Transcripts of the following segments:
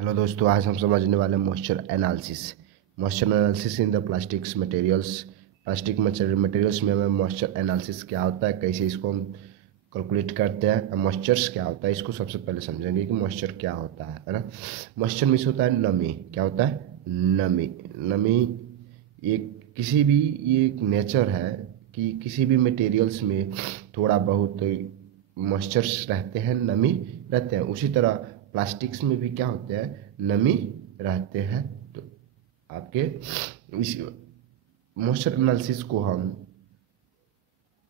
Hello दोस्तों, आज हम समझने वाले हैं moisture analysis in the plastics materials. Plastic materials में हमें मॉइस्चर एनालिसिस क्या होता है, कैसे इसको हम कैलकुलेट करते हैं, मॉइस्चर्स क्या होता है, इसको सबसे पहले समझेंगे कि मॉइस्चर क्या होता है ना। मॉइस्चर मीन्स होता है नमी। क्या होता है? नमी। नमी एक किसी भी ये एक नेचर है कि किसी भी मटेरियल्स में थोड़ा बहुत मॉइस्चर्स रहते हैं, नमी रहते हैं। उसी तरह प्लास्टिक्स में भी क्या होते हैं, नमी रहते हैं। तो आपके इस मॉइस्चर एनालिसिस को हम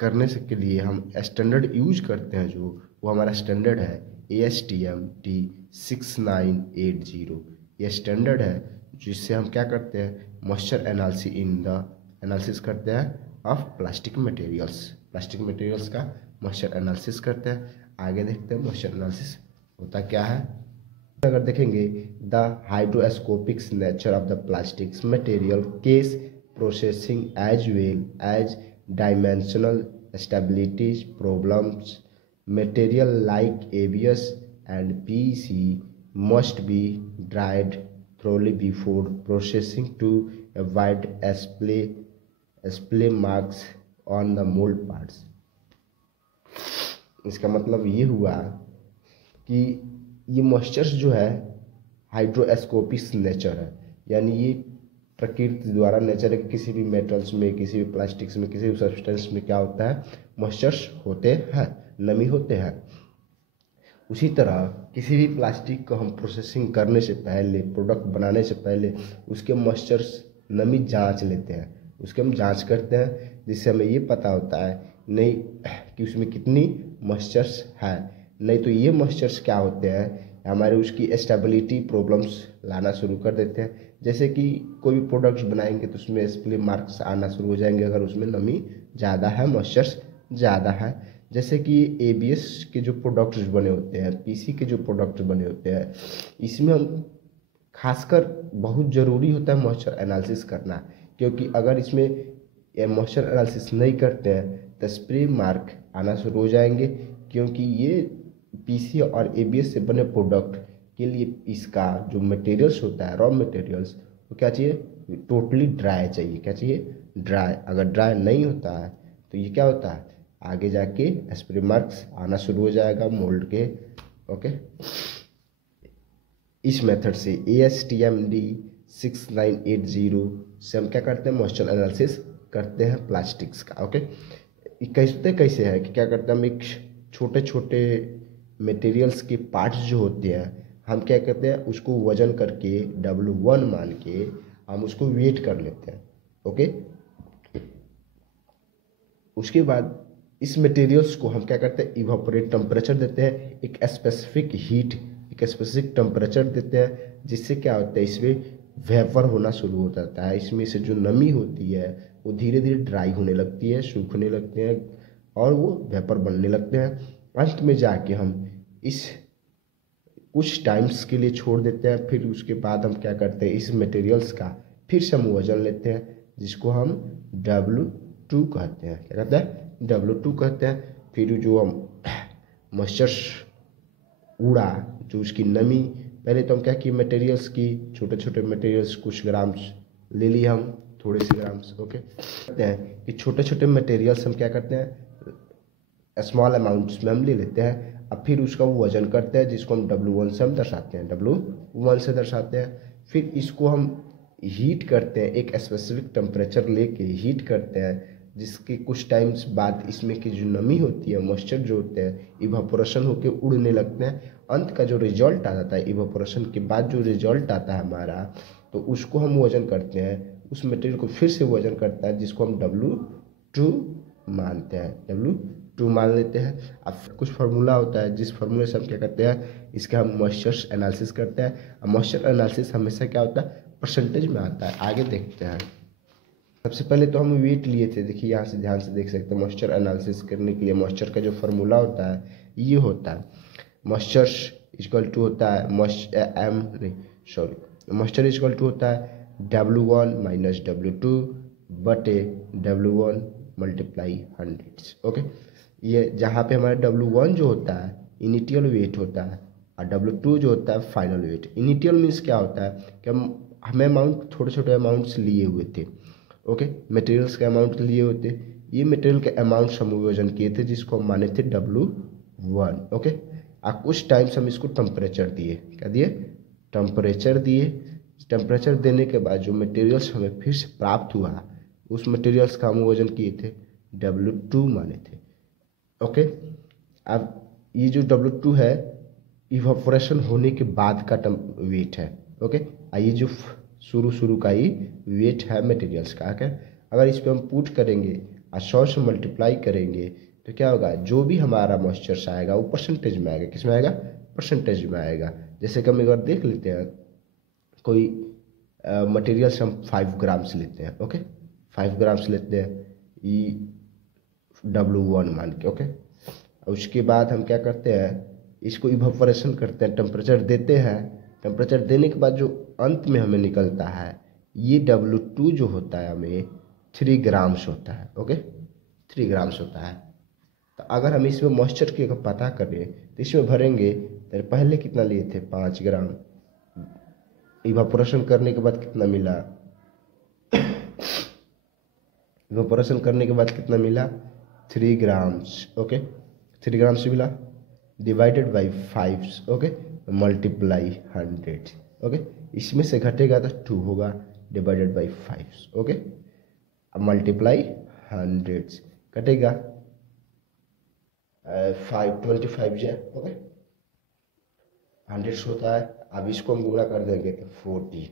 करने से के लिए हम स्टैंडर्ड यूज करते हैं, जो वो हमारा स्टैंडर्ड है ASTM-T6980। ये स्टैंडर्ड है जिससे हम क्या करते हैं, मॉइस्चर एनालिसिस करते हैं ऑफ प्लास्टिक मटेरियल्स का मॉइस्चर एनालिसिस करते हैं। आगे देखते हैं मॉइस्चर एनालिसिस होता क्या है। अगर देखेंगे the hydroscopic nature of the plastics material case processing as well as dimensional stabilities problems material like ABS and PEC must be dried thoroughly before processing to avoid splay marks on the mold parts। इसका मतलब ये हुआ कि ये moistures जो है hygroscopic nature है, यानी ये प्रकृति द्वारा नेचर है कि किसी भी मेटल्स में, किसी भी प्लास्टिक्स में, किसी भी सब्सटेंस में क्या होता है, मॉइस्चर्स होते हैं, नमी होते हैं। उसी तरह किसी भी प्लास्टिक को हम प्रोसेसिंग करने से पहले, प्रोडक्ट बनाने से पहले उसके मॉइस्चर्स नमी जांच लेते हैं, उसके हम जांच करते हैं, जिससे हमें ये पता होता है नहीं कि उसमें कितनी मॉइस्चर्स है। नहीं तो ये मॉइस्चर्स क्या होते हैं, हमारे उसकी स्टेबिलिटी प्रॉब्लम्स लाना शुरू कर देते हैं। जैसे कि कोई भी प्रोडक्ट्स बनाएंगे तो उसमें स्प्ले मार्क्स आना शुरू हो जाएंगे अगर उसमें नमी ज़्यादा है, मॉइस्चर्स ज़्यादा है। जैसे कि ABS के जो प्रोडक्ट्स बने होते हैं, PC के जो प्रोडक्ट्स बने होते हैं, इसमें हम खासकर बहुत ज़रूरी होता है मॉइस्चर एनालिसिस करना, क्योंकि अगर इसमें मॉइस्चर एनालिसिस नहीं करते हैं तो स्प्रे मार्क आना शुरू हो जाएंगे। क्योंकि ये PC और ABS से बने प्रोडक्ट के लिए इसका जो मटेरियल्स होता है, रॉ मटेरियल्स, वो क्या चाहिए, टोटली ड्राई चाहिए। क्या चाहिए? ड्राई। अगर ड्राई नहीं होता है तो ये क्या होता है, आगे जाके स्प्रे मार्क्स आना शुरू हो जाएगा मोल्ड के। ओके, इस मेथड से ASTM-D6980 से हम क्या करते हैं, मॉइस्चर एनालिसिस करते हैं प्लास्टिक्स का। ओके, कैसे है कि क्या करते हैं, हम एक छोटे छोटे मटेरियल्स के पार्ट्स जो होते हैं, हम क्या करते हैं, उसको वजन करके W1 मान के हम उसको वेट कर लेते हैं। ओके, उसके बाद इस मटेरियल्स को हम क्या करते हैं, इवापोरेट टेम्परेचर देते हैं, एक स्पेसिफिक हीट, एक स्पेसिफिक टेम्परेचर देते हैं, जिससे क्या होता है, इसमें वेपर होना शुरू हो जाता है। इसमें से जो नमी होती है वो धीरे धीरे ड्राई होने लगती है, सूखने लगते हैं और वो वेपर बनने लगते हैं। अंत में जाके हम इस कुछ टाइम्स के लिए छोड़ देते हैं। फिर उसके बाद हम क्या करते हैं, इस मटेरियल्स का फिर से हम वजन लेते हैं, जिसको हम W2 कहते हैं। क्या कहते हैं? W2 कहते हैं। फिर जो हम मॉइस्चर्स उड़ा, जो उसकी नमी, पहले तो हम क्या किए, मटेरियल्स की छोटे छोटे मटेरियल्स कुछ ग्राम्स ले लिए हम, थोड़े से ग्राम्स। ओके, कहते हैं कि छोटे छोटे मटेरियल्स हम क्या करते हैं, स्मॉल अमाउंट्स में हम ले लेते हैं। अब फिर उसका वो वजन करते हैं, जिसको हम W1 से हम दर्शाते हैं, W1 से दर्शाते हैं। फिर इसको हम हीट करते हैं, एक स्पेसिफिक टेम्परेचर लेके हीट करते हैं, जिसके कुछ टाइम्स बाद इसमें की जो नमी होती है, मॉइस्चर जो होते हैं, इवापोरेशन होके उड़ने लगते हैं। अंत का जो रिजल्ट आ जाता है, इवापोरेशन के बाद जो रिजल्ट आता है हमारा, तो उसको हम वजन करते हैं, उस मटेरियल को फिर से वजन करता है, जिसको हम W2 मानते हैं, W2 मान लेते हैं। अब कुछ फार्मूला होता है, जिस फार्मूले से हम क्या करते हैं, इसका हम मॉइस्चर एनालिसिस करते हैं। मॉइस्चर एनालिसिस हमेशा क्या होता है, परसेंटेज में आता है। आगे देखते हैं। सबसे पहले तो हम वेट लिए थे, देखिए यहाँ से ध्यान से देख सकते हैं। मॉइस्चर एनालिसिस करने के लिए मॉइस्चर का जो फार्मूला होता है, ये होता है मॉइस्चर इक्वल टू होता है मॉइस्चर इक्वल टू होता है W1 माइनस W2 बटे W1 मल्टीप्लाई 100। ओके, ये जहाँ पे हमारा W1 जो होता है इनिशियल वेट होता है, और W2 जो होता है फाइनल वेट। इनिशियल मीन्स क्या होता है कि हमें अमाउंट छोटे छोटे अमाउंट्स लिए हुए थे, ओके, मटेरियल्स के अमाउंट लिए हुए थे, ये मटेरियल के अमाउंट्स हम वजन किए थे जिसको हम माने थे W1, ओके। और कुछ टाइम्स हम इसको टेम्परेचर दिए, क्या दिए, टेम्परेचर दिए। टेम्परेचर देने के बाद जो मटेरियल्स हमें फिर से प्राप्त हुआ उस मटेरियल्स का हम वजन किए थे W2 माने थे, ओके। अब ये जो W2 है इवापोरेशन होने के बाद का वेट है, ओके। ये जो शुरू का ही वेट है मटेरियल्स का, क्या। अगर इस पर हम पुट करेंगे और 100 से मल्टीप्लाई करेंगे तो क्या होगा, जो भी हमारा मॉइस्चर्स आएगा वो परसेंटेज में आएगा, किस में आएगा, परसेंटेज में आएगा। जैसे कि हम एक बार देख लेते हैं, कोई मटेरियल्स हम 5 ग्राम्स लेते हैं, ओके, 5 ग्राम्स लेते हैं ई W1 मान के, ओके। उसके बाद हम क्या करते हैं, इसको इवापोरेशन करते हैं, टेम्परेचर देते हैं। टेम्परेचर देने के बाद जो अंत में हमें निकलता है ये W2 जो होता है हमें 3 ग्राम्स होता है, ओके, 3 ग्राम्स होता है। तो अगर हम इसमें मॉइस्चर की अगर पता करें तो इसमें भरेंगे तो पहले कितना लिए थे 5 ग्राम, इवापोरेशन करने के बाद कितना मिला, इवापोरेशन करने के बाद कितना मिला 3 ग्राम्स, ओके, 3 ग्राम्स मिला, divided by 5, okay, multiply 100, okay. इसमें से घटेगा तो 2 होगा, डिवाइडेड बाई 5, ओके। अब मल्टीप्लाई 100 कटेगा 525 जाए, ओके, 100 होता है। अब इसको हम गुणा कर देंगे तो 40,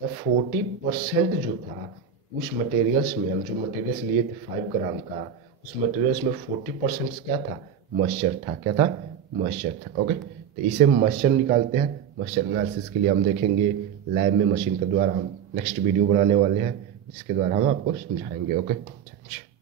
तो 40% जो था उस मटेरियल्स में, हम जो मटेरियल्स लिए थे 5 ग्राम का, उस मटेरियल्स में 40% क्या था, मॉइस्चर था, क्या था, मॉइस्चर था, ओके। तो इसे मॉइस्चर निकालते हैं। मॉइस्चर एनालिसिस के लिए हम देखेंगे लैब में मशीन के द्वारा, हम नेक्स्ट वीडियो बनाने वाले हैं जिसके द्वारा हम आपको समझाएंगे, ओके। Thank you.